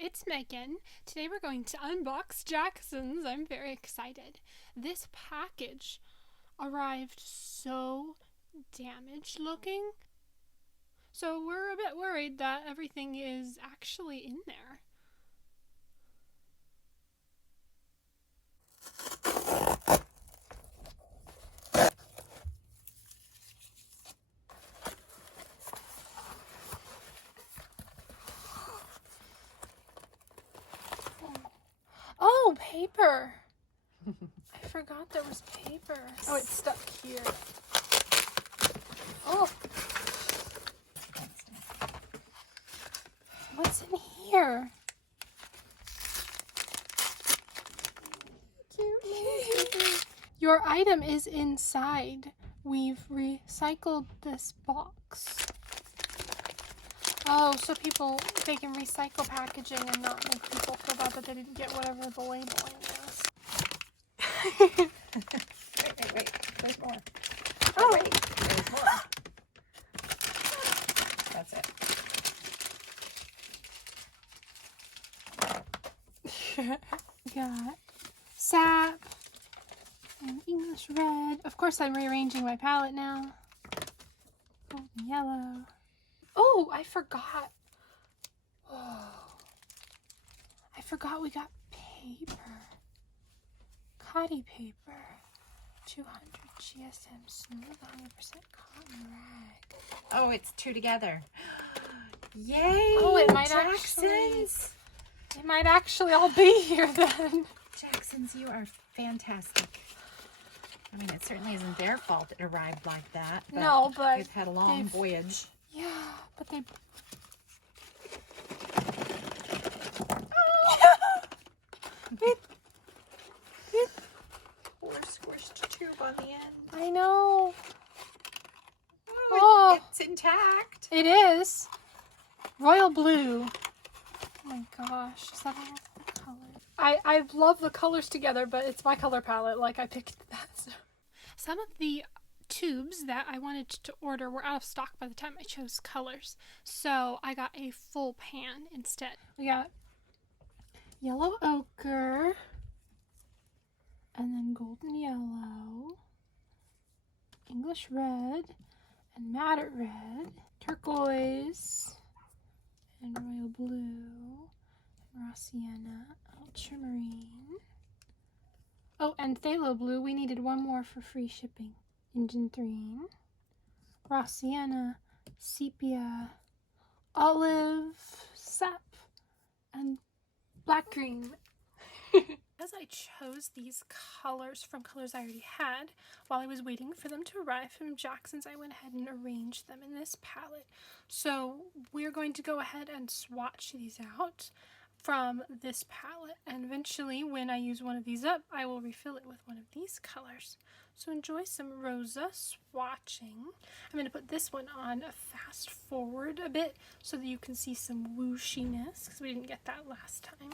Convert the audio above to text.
it's Megan. Today we're going to unbox Jackson's. I'm very excited. This package arrived so damaged looking. So we're a bit worried that everything is actually in there. Oh, paper! I forgot there was paper. Oh, it's stuck here. Oh! What's in here? Your item is inside. We've recycled this box. Oh, so they can recycle packaging and not make people feel bad that they didn't get whatever the labeling is. Wait. There's more. Oh, wait. There's more. That's it. We got sap and English red. Of course, I'm rearranging my palette now. Golden yellow. Oh, I forgot. Oh, I forgot we got paper. Cotty paper. 200 GSM smooth 100% cotton rag. Oh, it's two together. Yay! Oh, it might actually all be here then. Jackson's, you are fantastic. I mean, it certainly isn't their fault it arrived like that. But no, but they've had a long voyage. Yeah, but they. Poor squished tube on the end. I know. Oh, it's intact. It is. Royal blue. Oh my gosh. Is that all the colors? I love the colors together, but it's my color palette. Like, I picked that. Some of the tubes that I wanted to order were out of stock by the time I chose colors. So I got a full pan instead. We got yellow ochre. And then golden yellow. English red. And madder red, turquoise, and royal blue, and raw sienna, ultramarine. Oh, and phthalo blue. We needed one more for free shipping. Ingentrine, raw sienna, sepia, olive, sap, and black green. As I chose these colors from colors I already had, while I was waiting for them to arrive from Jackson's, I went ahead and arranged them in this palette. So we're going to go ahead and swatch these out from this palette. And eventually, when I use one of these up, I will refill it with one of these colors. So enjoy some Rosa swatching. I'm going to put this one on fast forward a bit so that you can see some whooshiness, because we didn't get that last time.